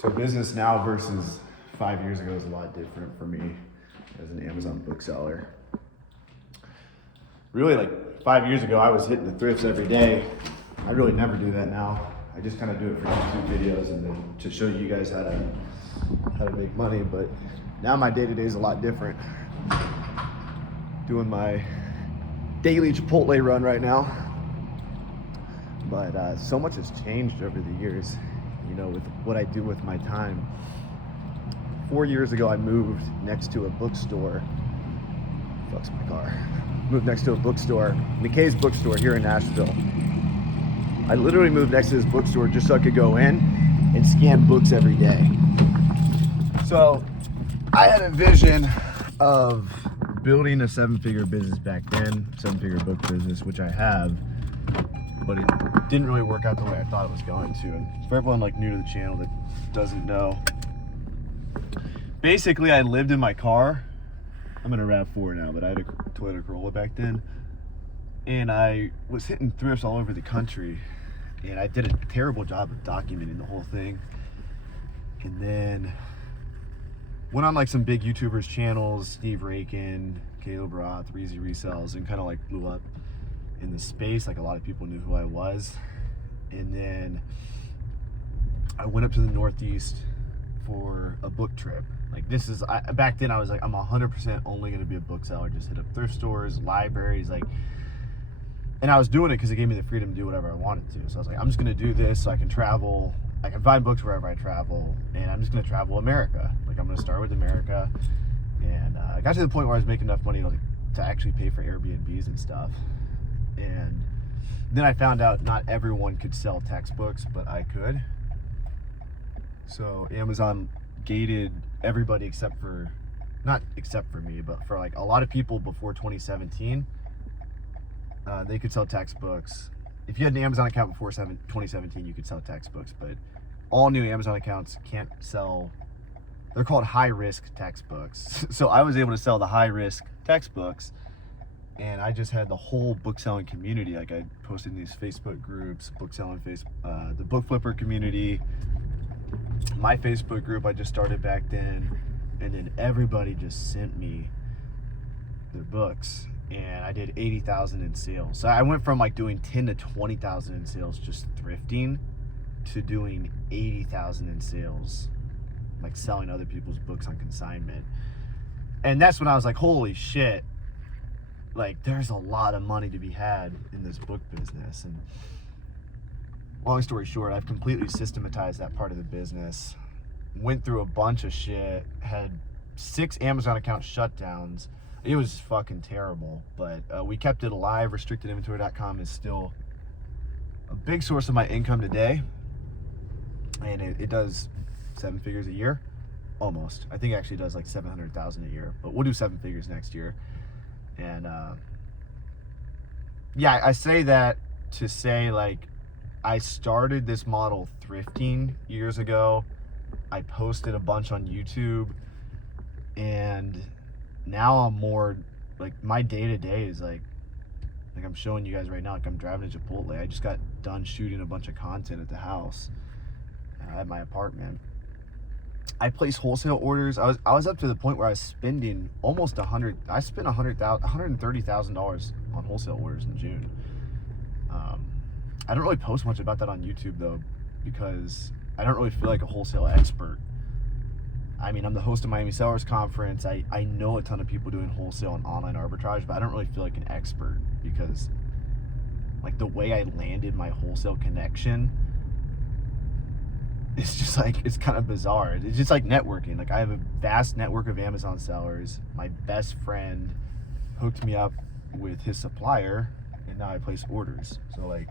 So business now versus 5 years ago is a lot different for me as an Amazon bookseller. Really, like 5 years ago, I was hitting the thrifts every day. I really never do that now. I just kind of do it for YouTube videos and then to show you guys how to make money. But now my day-to-day is a lot different. Doing my daily Chipotle run right now. But so much has changed over the years, you know, with what I do with my time. 4 years ago, I moved next to a bookstore. Fucks my car. Moved next to a bookstore, McKay's bookstore here in Nashville. I literally moved next to this bookstore just so I could go in and scan books every day. So I had a vision of building a 7-figure business back then, 7-figure book business, which I have, but it didn't really work out the way I thought it was going to. And for everyone like new to the channel that doesn't know, basically I lived in my car. I'm in a RAV4 now, but I had a Toyota Corolla back then, and I was hitting thrifts all over the country, and I did a terrible job of documenting the whole thing. And then went on like some big YouTubers channels, Steve Rakin, Caleb Roth, Reezy Resells, and kind of like blew up in the space. Like a lot of people knew who I was. And then I went up to the Northeast for a book trip. Like this is, back then I was like, I'm 100% only gonna be a bookseller, just hit up thrift stores, libraries, like, and I was doing it because it gave me the freedom to do whatever I wanted to. So I was like, I'm just gonna do this so I can travel, I can find books wherever I travel, and I'm just gonna travel America. Like I'm gonna start with America. And I got to the point where I was making enough money to actually pay for Airbnbs and stuff. And then I found out not everyone could sell textbooks, but I could. So Amazon gated everybody except for, not except for me, but for like a lot of people before 2017, they could sell textbooks. If you had an Amazon account before 2017, you could sell textbooks, but all new Amazon accounts can't sell. They're called high-risk textbooks. So I was able to sell the high-risk textbooks, and I just had the whole book selling community. Like I posted in these Facebook groups, book selling the book flipper community, my Facebook group I just started back then, and then everybody just sent me their books, and I did 80,000 in sales. So I went from like doing 10 to 20,000 in sales just thrifting to doing 80,000 in sales, like selling other people's books on consignment. And that's when I was like, holy shit, like there's a lot of money to be had in this book business. And long story short, I've completely systematized that part of the business, went through a bunch of shit, had 6 Amazon account shutdowns. It was fucking terrible, but we kept it alive. RestrictedInventory.com is still a big source of my income today, and it does 7 figures a year, almost. I think it actually does like 700,000 a year, but we'll do 7 figures next year. And yeah, I say that to say, like, I started this model thrifting years ago. I posted a bunch on YouTube, and now I'm more like, my day-to-day is like I'm showing you guys right now, like I'm driving to Chipotle. I just got done shooting a bunch of content at the house at my apartment. I place wholesale orders. I was up to the point where I was spending almost I spent $130,000 on wholesale orders in June. I don't really post much about that on YouTube though, because I don't really feel like a wholesale expert. I mean, I'm the host of Miami Sellers Conference. I know a ton of people doing wholesale and online arbitrage, but I don't really feel like an expert, because like the way I landed my wholesale connection, it's just like, it's kind of bizarre. It's just like networking. Like I have a vast network of Amazon sellers. My best friend hooked me up with his supplier, and now I place orders. So like,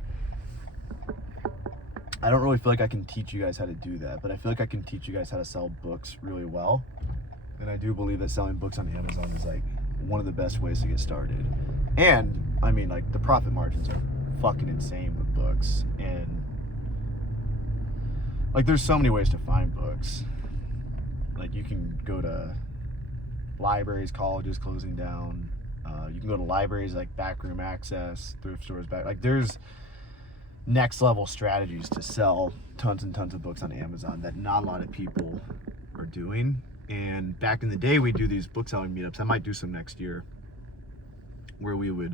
I don't really feel like I can teach you guys how to do that, but I feel like I can teach you guys how to sell books really well. And I do believe that selling books on Amazon is like one of the best ways to get started. And I mean, like the profit margins are fucking insane with books. And like there's so many ways to find books. Like you can go to libraries, colleges closing down. You can go to libraries like Backroom Access, thrift stores, like there's next level strategies to sell tons and tons of books on Amazon that not a lot of people are doing. And back in the day, we do these book selling meetups. I might do some next year, where we'd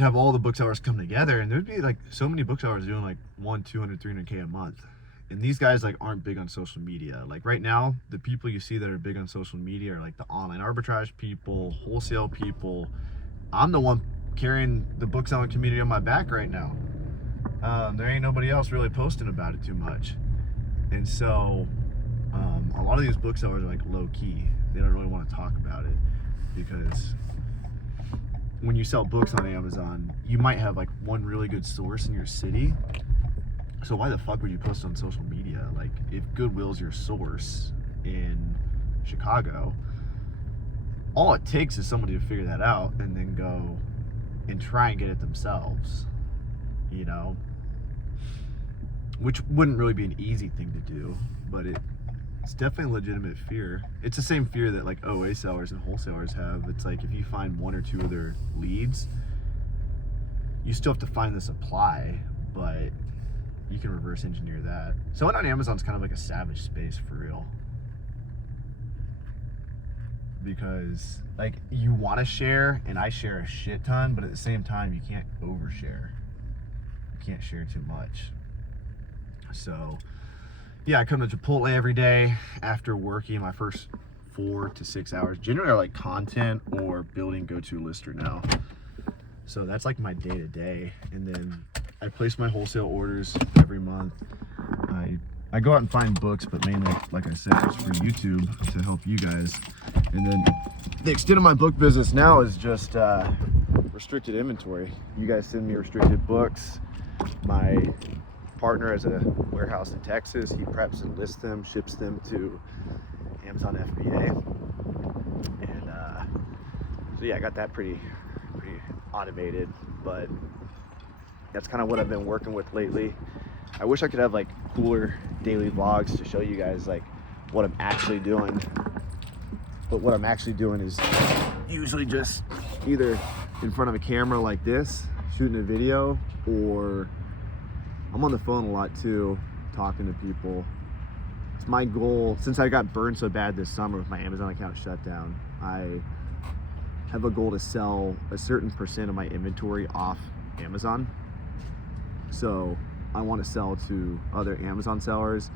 have all the booksellers come together, and there'd be like so many booksellers doing like 200, 300K a month. And these guys like aren't big on social media. Like right now, the people you see that are big on social media are like the online arbitrage people, wholesale people. I'm the one carrying the book selling community on my back right now. There ain't nobody else really posting about it too much. And so a lot of these booksellers are like low key. They don't really want to talk about it, because when you sell books on Amazon, you might have like one really good source in your city. So why the fuck would you post on social media? Like, if Goodwill's your source in Chicago, all it takes is somebody to figure that out and then go and try and get it themselves, you know? Which wouldn't really be an easy thing to do, but it's definitely a legitimate fear. It's the same fear that like OA sellers and wholesalers have. It's like, if you find one or two of their leads, you still have to find the supply, but you can reverse engineer that. Selling on Amazon's kind of like a savage space for real. Because like, you want to share, and I share a shit ton, but at the same time, you can't overshare. You can't share too much. So yeah, I come to Chipotle every day after working. My first 4 to 6 hours generally are like content or building go-to lister now. So that's like my day to day. And then I place my wholesale orders every month. I go out and find books, but mainly, like I said, it's for YouTube to help you guys. And then the extent of my book business now is just restricted inventory. You guys send me restricted books. My partner has a warehouse in Texas. He preps and lists them, ships them to Amazon FBA. And so yeah, I got that pretty automated, but that's kind of what I've been working with lately. I wish I could have like cooler daily vlogs to show you guys like what I'm actually doing. But what I'm actually doing is usually just either in front of a camera like this, shooting a video, or I'm on the phone a lot too, talking to people. It's my goal, since I got burned so bad this summer with my Amazon account shut down, I have a goal to sell a certain percent of my inventory off Amazon. So I want to sell to other Amazon sellers.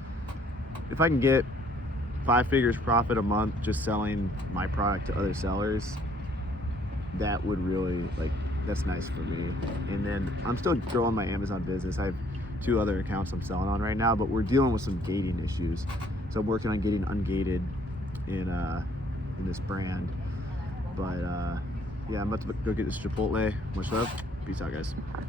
If I can get 5 figures profit a month just selling my product to other sellers, that would really, like, that's nice for me. And then I'm still growing my Amazon business. I have 2 other accounts I'm selling on right now, but we're dealing with some gating issues. So I'm working on getting ungated in this brand. But yeah, I'm about to go get this Chipotle. Much love. Peace out, guys.